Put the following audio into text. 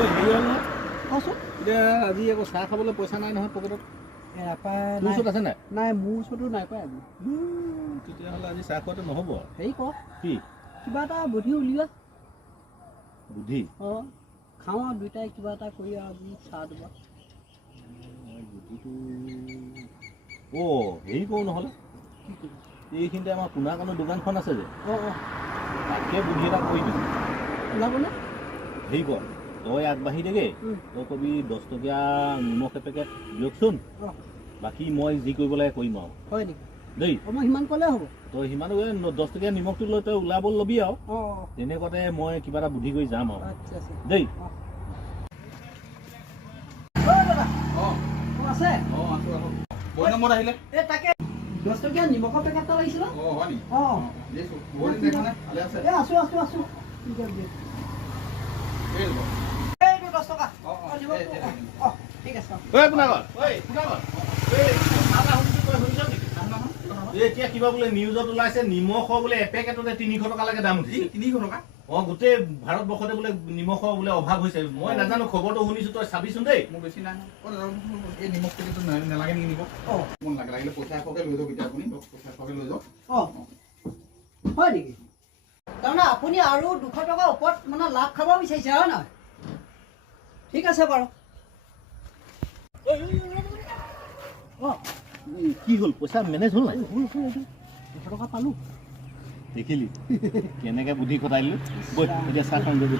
এতিয়া আজি আকৌ চাহ খাবলৈ পইচা নাই নহয় পকেটত। তোৰ ওচৰত আছে নাই? নাই, মোৰ ওচৰতো নাই পাই আজি। তেতিয়াহ'লে আজি চাহ খোৱাটো নহ'ব। হেৰি কৰ, কি কিবা এটা বুদ্ধি উলিওৱা। বুদ্ধি? অঁ, খাওঁ আৰু দুইটাই কিবা এটা কৰি আজি চাহ দিব। বুদ্ধিটো হেৰি কৰোঁ নহ'লে, এইখিনিতে আমাৰ পোনা কাণৰ দোকানখন আছে যে, তাকে বুদ্ধি এটা কৰি দিওঁ। ওলাবনে? হেৰি কৰ, তই আগবাঢ়ি দেগে, তই কবি 10 টকীয়া নিমখ এপেকেট দিয়কচোন, বাকী মই যি কৰিব লাগে কৰিম আৰু। হয় নেকি? দেই মই সিমান ক'লে হ'ব। তই সিমান 10 টকীয়া নিমখটো লৈ তই ওলাব ল'বি আৰু। তেনেকুৱাতে মই কিবা এটা বুদ্ধি কৰি যাম আৰু। দেই আছে? নম্বৰত আহিলে এই তাকে 10 টকীয়া নিমখৰ পেকেট এটা লাগিছিল। হয় নেকি? আছো। এইটো 10 টকা। ঠিক আছে। এতিয়া কিবা বোলে নিউজত ওলাইছে নিমখৰ বোলে এপেকেটতে 300 টকা লাগে দাম উঠিছে। 300 টকা? গোটেই ভাৰতবৰ্ষতে বোলে নিমখৰ বোলে অভাৱ হৈছে। মই নাজানো, খবৰটো শুনিছো, তই চাবিচোন দেই। মোৰ বেছি নাই এই নিমখ পেকেটটো নালাগে নেকি নিব? মন লাগে, লাগিলে পইচা এশকে লৈ যাওক, এতিয়া আপুনি পইচা এশকে লৈ যাওক। হয় নেকি? তাৰমানে আপুনি আৰু 200 টকাৰ ওপৰত মানে লাভ খাব বিচাৰিছে, হয় নহয়? ঠিক আছে বাৰু। কি হ'ল, পইচা মেনেজ হ'ল নাই? 200 টকা পালোঁ। দেখিলি কেনেকে বুদ্ধি খটাই দিলো। বৈ এতিয়া চাহ খাওঁগৈ।